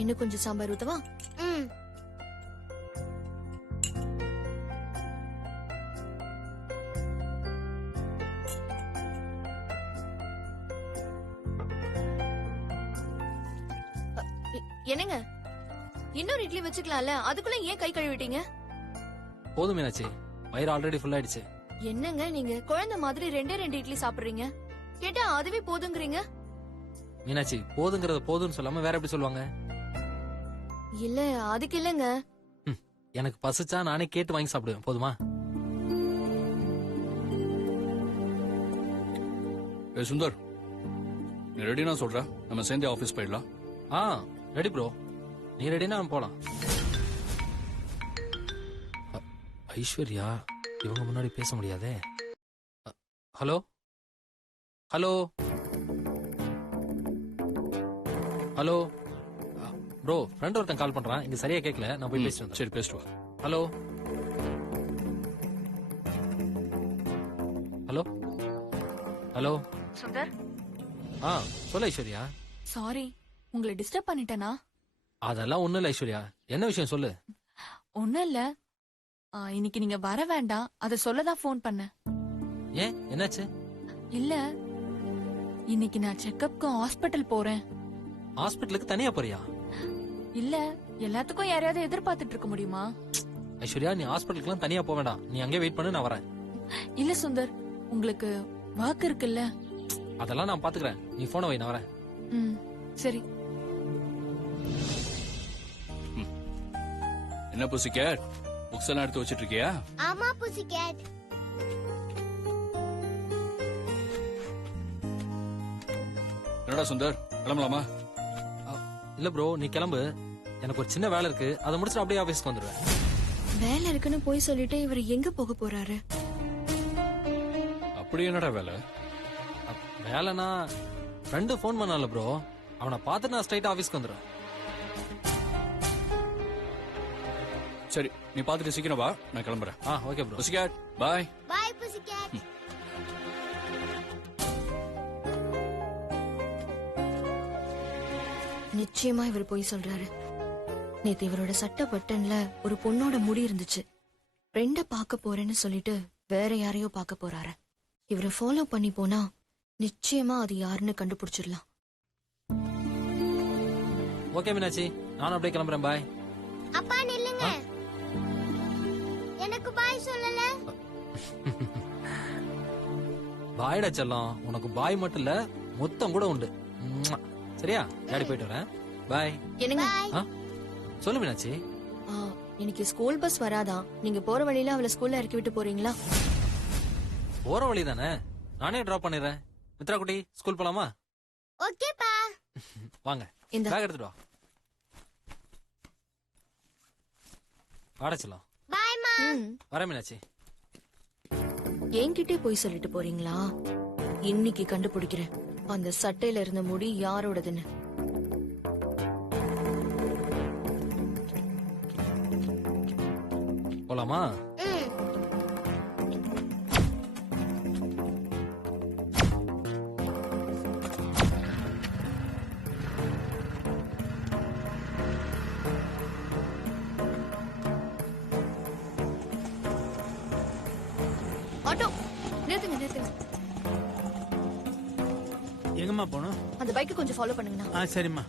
இன்னும் கொஞ்சம் சாம்பார் ஊத்தவா? ம். என்னங்க, இன்னொரு இட்லி வச்சுக்கலாம்ல, அதுக்குள்ள ஏன் கை கழுவிட்டீங்க? போதும் மீனாட்சி, வயிறு ஆல்ரெடி ஃபுல் ஆயிடுச்சு. என்னங்க நீங்க குழந்தை மாதிரி ரெண்டே ரெண்டு இட்லி சாப்பிடுறீங்க, கேட்டா அதுவே போதுங்கிறீங்க. மீனாட்சி, போதுங்கிறத போதும்னு சொல்லாம வேற எப்படி சொல்லுவாங்க? இல்ல அதுக்கு இல்லங்க. எனக்கு பசிச்சா நானே கேட்டு வாங்கி சாப்பிடுவேன், போதுமா? சுந்தர், நீ ரெடினா சொல்ற, நம்ம சேர்ந்து ஆபீஸ் போயிடலாம். ரெடி ப்ரோ, நீ ரெடினா போலாம். ஐஸ்வர்யா இவங்க முன்னாடி பேச முடியாதே. Hello hello hello bro, friend ஒருத்தன் கால் பண்றான், இங்க சரியா கேட்கல, நான் போய் பேசிட்டு வந்தேன். சரி, பேசிட்டு வா. ஹலோ ஹலோ ஹலோ சுந்தர், சொல்ல ஐஸ்வர்யா. சாரி, உங்களை டிஸ்டர்ப் பண்ணிட்டேனா? அதெல்லாம் ஒண்ணும் இல்ல ஐஸ்வர்யா, என்ன விஷயம் சொல்லு. ஒண்ணும் இல்ல, இன்னைக்கு நீங்க வர வேண்டாம், அத சொல்லதான் ஃபோன் பண்ணேன். ஏன், என்னாச்சு? இல்ல, இன்னைக்கு நான் செக்கப்க்கு ஹாஸ்பிட்டல் போறேன். ஹாஸ்பிட்டலுக்கு தனியா போறியா? இல்ல, எல்லாத்துக்கும் யாரையாவது எதிர்பார்த்துட்டு இருக்க முடியுமா? ஐஸ்வர்யா, நீ ஹாஸ்பிட்டலுக்குலாம் தனியா போக வேண்டாம், நீ அங்கே வெயிட் பண்ணு, நான் வரேன். இல்ல சுந்தர், உங்களுக்கு ஒர்க் இருக்குல்ல? அதெல்லாம் நான் பாத்துக்கிறேன், நீ போன வை, நான் வரேன். சரி. என்ன புசிகேட், புக்ஸ் எல்லாம் எடுத்து வச்சிட்டு இருக்கியா? ஆமா புசிகேட். என்னடா சுந்தர், கிளம்பலாமா? இல்ல ப்ரோ, நீ கிளம்பு, எனக்கு ஒரு சின்ன வேலை இருக்கு, அதை முடிச்சுட்டு அப்படியே ஆபீஸ்க்கு வந்துடுவேன். வேலை இருக்குன்னு போய் சொல்லிட்டு இவர் எங்க போக போறாரு? அப்படி என்னடா வேலை? வேலைனா ஃப்ரெண்டு ஃபோன் பண்ணால ப்ரோ, அவனை பார்த்துட்டு நான் ஸ்ட்ரைட் ஆபீஸ்க்கு வந்துடுவேன். சரி, நீ பாத்துட்டு சீக்கிரம் வா, நான் கிளம்புறேன். Okay bro. Pussycat, bye. Bye pussycat. நிச்சயமா இவர் போய் சொல்றாரு. நேத்து இவரோட சட்ட பட்டன்ல ஒரு பொண்ணோட முடி இருந்துச்சு. ஃப்ரெண்ட பார்க்க போறேன்னு சொல்லிட்டு வேற யாரையோ பார்க்க போறாரு. இவரை ஃபாலோ பண்ணி போனா நிச்சயமா அது யாருன்னு கண்டுபிடிச்சிடலாம். ஓகே மீனாட்சி, நானும் அப்படியே கிளம்புறேன், பாய். அப்பா நில்லுங்க, எனக்கு பாய் சொல்லல. பாய்டா செல்லம், உனக்கு பாய் மட்டும் இல்ல மொத்தம் கூட உண்டு. சரியா, டாடி போயிட்டு வரேன், பாய். என்னங்க, சொல்லு மீனாட்சி. இன்னைக்கு ஸ்கூல் பஸ் வராதா, நீங்க போற வழியில அவளை ஸ்கூல்ல இறக்கி விட்டு போறீங்களா? போற வழி தானே, நானே டிராப் பண்ணிடுறேன். மித்ரா குட்டி, ஸ்கூல் போலாமா? ஓகேப்பா. வாங்க, இந்த பேக் எடுத்துட்டு வா. வாடா செல்லம். பாய் மா. வரேன் மீனாட்சி. என்கிட்டே போய் சொல்லிட்டு போறீங்களா? இன்னைக்கு கண்டுபிடிக்கிறேன் அந்த சட்டையில இருந்த முடி யாரோடதுன்னு. போலாமா? ஆட்டோ நிறுத்துங்க, நிறுத்துங்க. எங்கம்மா போகணும்? அந்த பைக்கை கொஞ்சம் ஃபாலோ பண்ணுங்கண்ணா. சரிம்மா.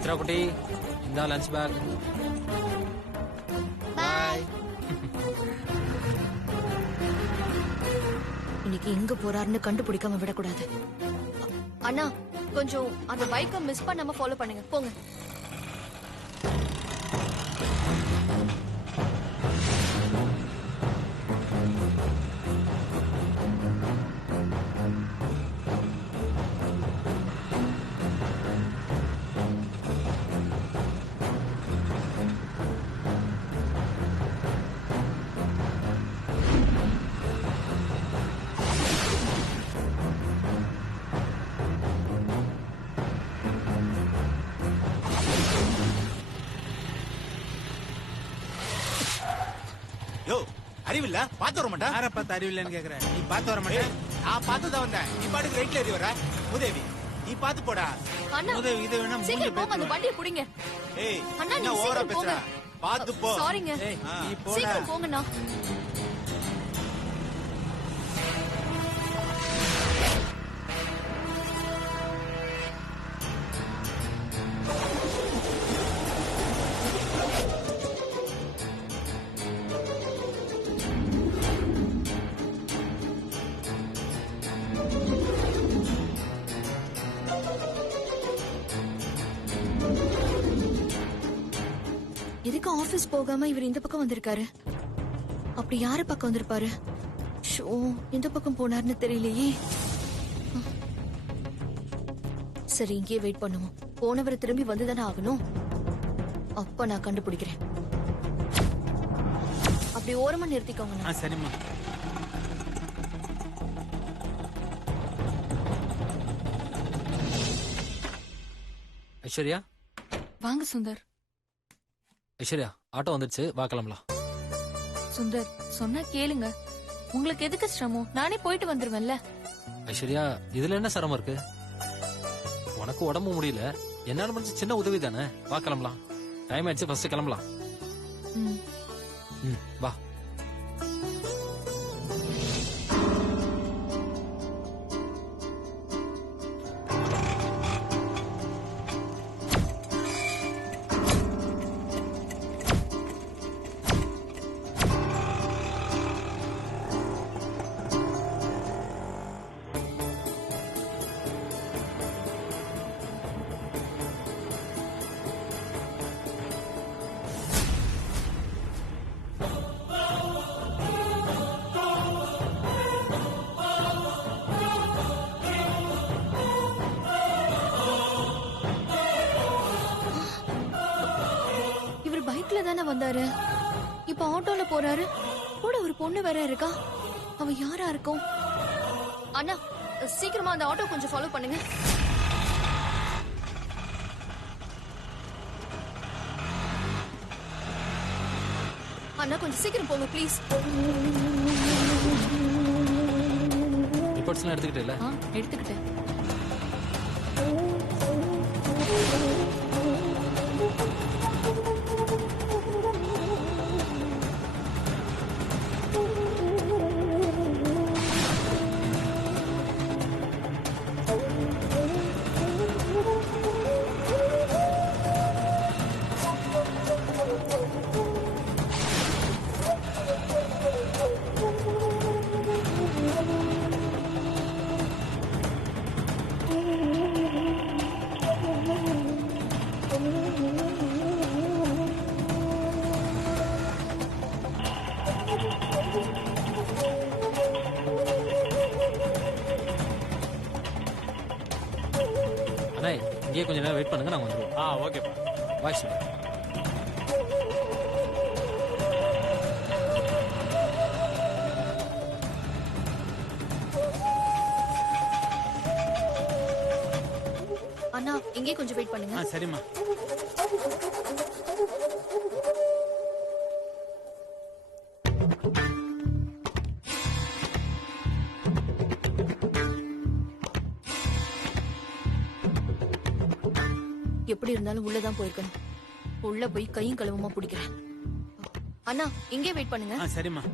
மித்ரா குட்டி, இந்த லஞ்ச் பேக். பாய். இன்னைக்கு எங்க போறாருன்னு கண்டுபிடிக்காம விடக்கூடாது. அண்ணா, கொஞ்சம் அந்த பைக்கை மிஸ் பண்ணாம ஃபாலோ பண்ணுங்க, போங்க. யோ அறிவில்ல பாத்து வர மாட்டா. யார பார்த்து அறிவில்லன்னு கேக்குற? நீ பார்த்து வர மாட்டே. நான் பார்த்துதான் வந்தேன். நீ பாட்டுக்கு ரைட்ல ஏறி வர. உதவி நீ பாத்து போடா. அண்ணா உதவி இது வேணா மூஞ்சி சீக்கிரம் போங்க, அந்த பேத்து. வண்டியை புடிங்க. ஏய் அண்ணா, என்ன நீங்க ஓவரா சீக்கிரம் பேசுற? போங்க. பாத்து போ. சாரிங்க. ஏய் ஆ. நீ போடா. சீக்கிரம் போங்கண்ணா. எதுக்கு ஆபீஸ் போகாம இவர் இந்த பக்கம் வந்திருக்காரு? அப்படி யாரு பக்கம் வந்திருப்பாரு? ஷோ, எந்த பக்கம் போனாருன்னு தெரியலையே. சரி, இங்கேயே வெயிட் பண்ணுவோம். போனவரை திரும்பி வந்துதானே ஆகணும். அப்ப நான் கண்டுபிடிக்கிறேன். அப்படி ஓரமா நிறுத்திக்கோங்க. ஆ சரிம்மா. ஐஸ்வர்யா, வாங்க சுந்தர். ஐஸ்வர்யா ஆட்டோ வந்துடுச்சு, வா கிளம்பலாம். சுந்தர் சொன்னா கேளுங்க. உங்களுக்கு எதுக்கு சிரமம்? நானே போயிட்டு வந்துருவேன்ல. ஐஸ்வர்யா, இதுல என்ன சிரமம் இருக்கு? உனக்கு உடம்பு முடியல, என்னால முடிஞ்ச சின்ன உதவி தானே. வா கிளம்பலாம். டைம் ஆயிடுச்சு, ஃபர்ஸ்ட் கிளம்பலாம். ம். ம், வா. பைக்ல தானே வந்தாரு, இப்ப ஆட்டோல போறாரு. கூட ஒரு பொண்ணு வேற இருக்கா. அவ யாரா இருக்கும்? அண்ணா, சீக்கிரமா அந்த ஆட்டோ கொஞ்சம் ஃபாலோ பண்ணுங்க. அண்ணா, கொஞ்சம் சீக்கிரம் போங்க ப்ளீஸ். ரிப்போர்ட்ஸ்லாம் எடுத்துக்கிட்டு இல்ல? எடுத்துக்கிட்டேன். அண்ணா, இங்கேயே கொஞ்ச நேரம் வெயிட் பண்ணுங்க, நாங்க வந்துருவோம். ஓகேப்பா. Bye sir. அண்ணா, இங்கே கொஞ்சம் வெயிட் பண்ணுங்க. ஆ சரிம்மா. எப்படி இருந்தாலும் உள்ளதான் போயிருக்கணும். உள்ள போய் கையும் கழுவமா பிடிக்கிறேன். அண்ணா, இங்கே வெயிட் பண்ணுங்க. ஆ சரிம்மா.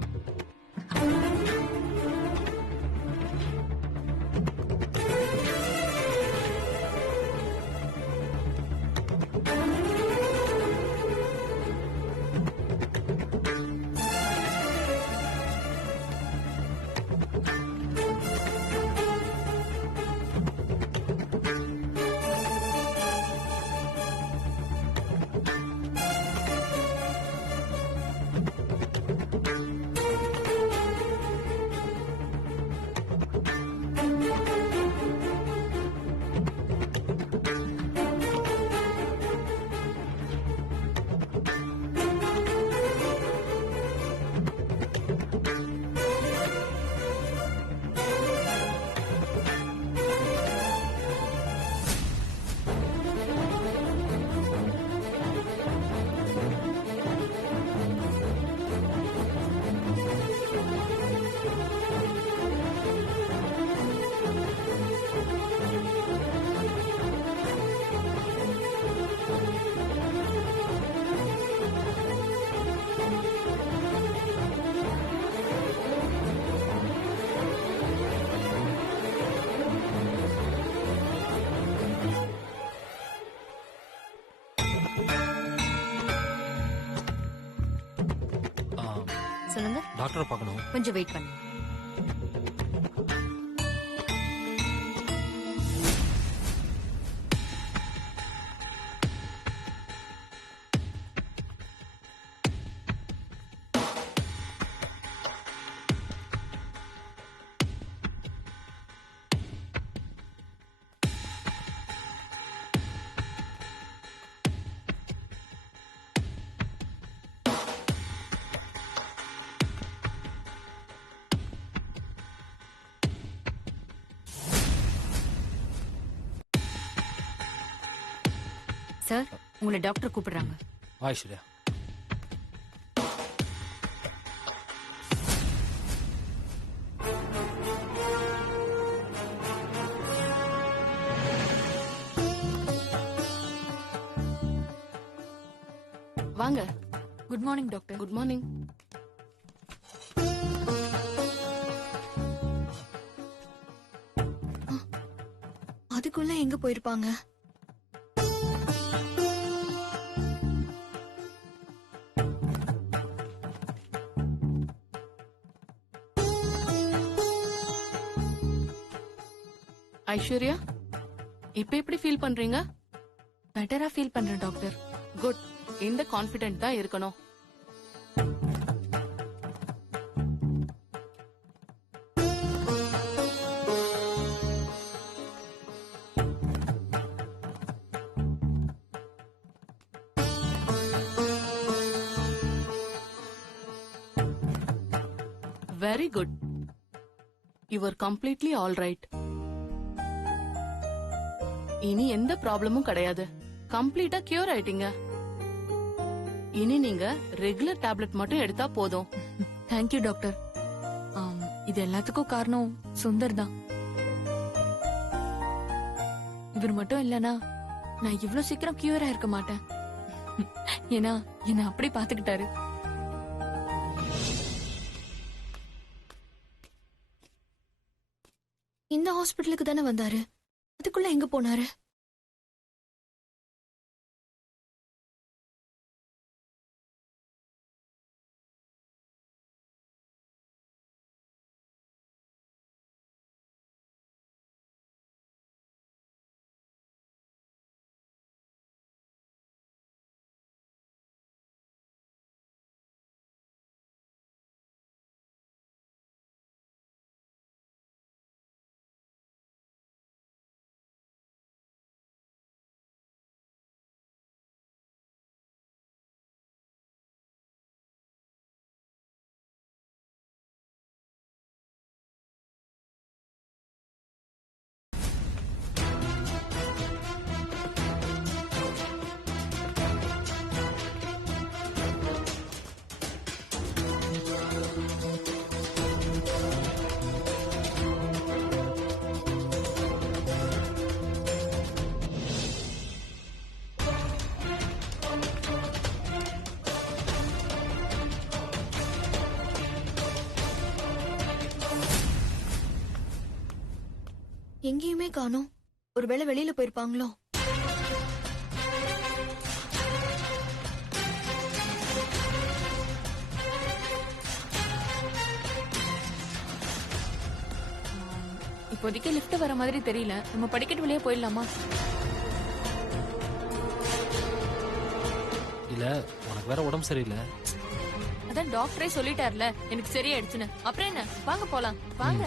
சொல்லுங்க. டாக்டரை பார்க்கணும். கொஞ்சம் வெயிட் பண்ணுங்க. சார், உங்களை டாக்டர் கூப்பிடுறாங்க. வா ஐஸ்வர்யா. வாங்க. Good morning doctor. Good morning. அதுக்குள்ள எங்க போயிருப்பாங்க? ஐஸ்வர்யா, இப்ப எப்படி ஃபீல் பண்றீங்க? பெட்டரா ஃபீல் பண்றேன் டாக்டர். குட். இந்த கான்ஃபிடென்ட் தான் இருக்கணும். Very good. You are completely all right. இனி எந்த ப்ராப்ளமும் கிடையாது. கம்ப்ளீட்டா கியூர் ஆயிட்டீங்க. இனி நீங்க ரெகுலர் டேப்லெட் மட்டும் எடுத்தா போதும். Thank you doctor. இது எல்லாத்துக்கும் காரணம் சுந்தர் தான். இவர் மட்டும் இல்லனா நான் இவ்வளவு சீக்கிரம் கியூர் ஆயிருக்க மாட்டேன். ஏன்னா என்ன அப்படி பாத்துக்கிட்டாரு. இந்த ஹாஸ்பிட்டலுக்கு தானே வந்தாரு. அதுக்குள்ள எங்க போனாரு? எங்கேயுமே காணோம். ஒருவேளை வெளியில போயிருப்பாங்களோ? இப்போதைக்கு லிஃப்ட் வர மாதிரி தெரியல. நம்ம படிக்கட்டு வழியா போயிடலாமா? இல்ல உனக்கு வேற உடம்பு சரியில்லை. அதான் டாக்டரே சொல்லிட்டார்ல எனக்கு சரியாயிடுச்சுன்னு. அப்புறம் என்ன, வாங்க போலாம். வாங்க.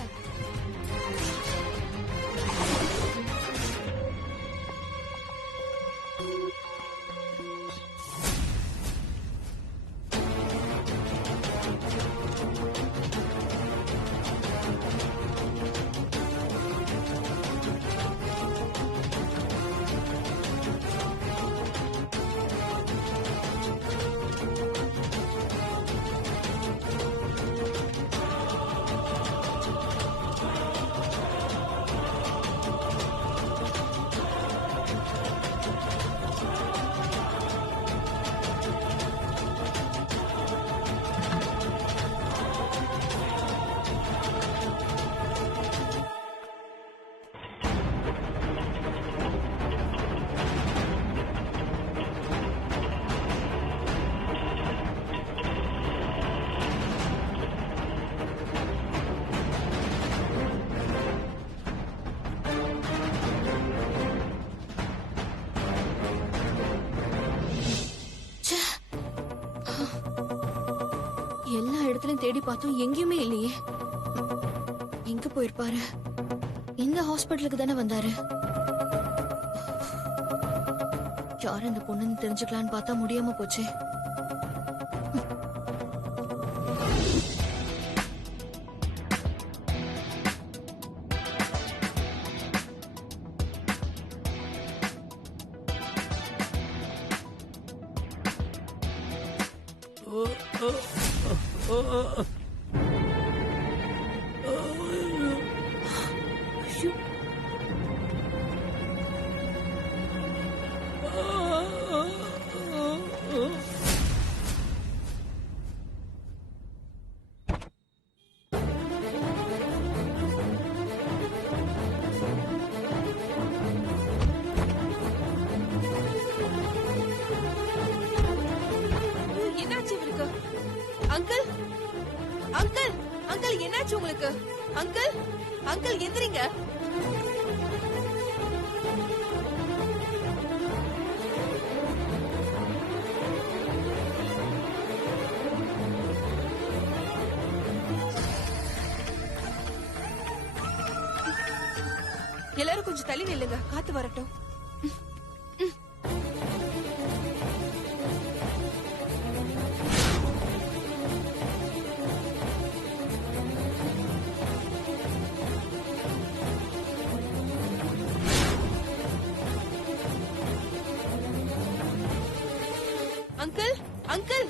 இடத்துலயும் தேடி பார்த்தோம், எங்கேயுமே இல்லையே. எங்க போயிருப்பாரு? இந்த ஹாஸ்பிட்டலுக்கு தானே வந்தாரு. யார் இந்த பொண்ணுன்னு தெரிஞ்சுக்கலான்னு பார்த்தா முடியாம போச்சே. என்னாச்சு இவருக்கு? அங்கிள், அங்கிள், அங்கிள் என்னாச்சு உங்களுக்கு? அங்கிள், அங்கிள் எந்திரிங்க. எல்லாரும் கொஞ்சம் தள்ளி நில்லுங்க, காத்து வரட்டும். Uncle, uncle,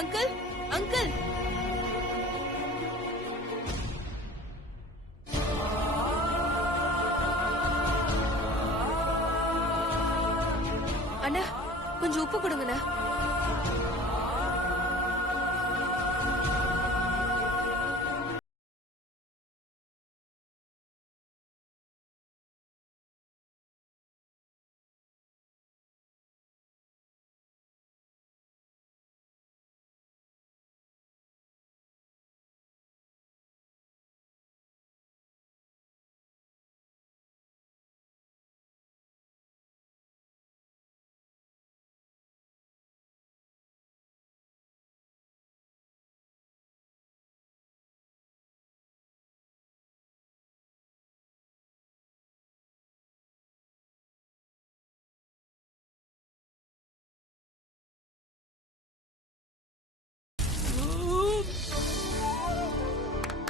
uncle, uncle. அண்ணா, கொஞ்சம் உப்பு கொடுங்கண்ணா.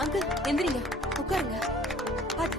அங்கிள் எந்திரிங்க, உட்காருங்க. பாத்து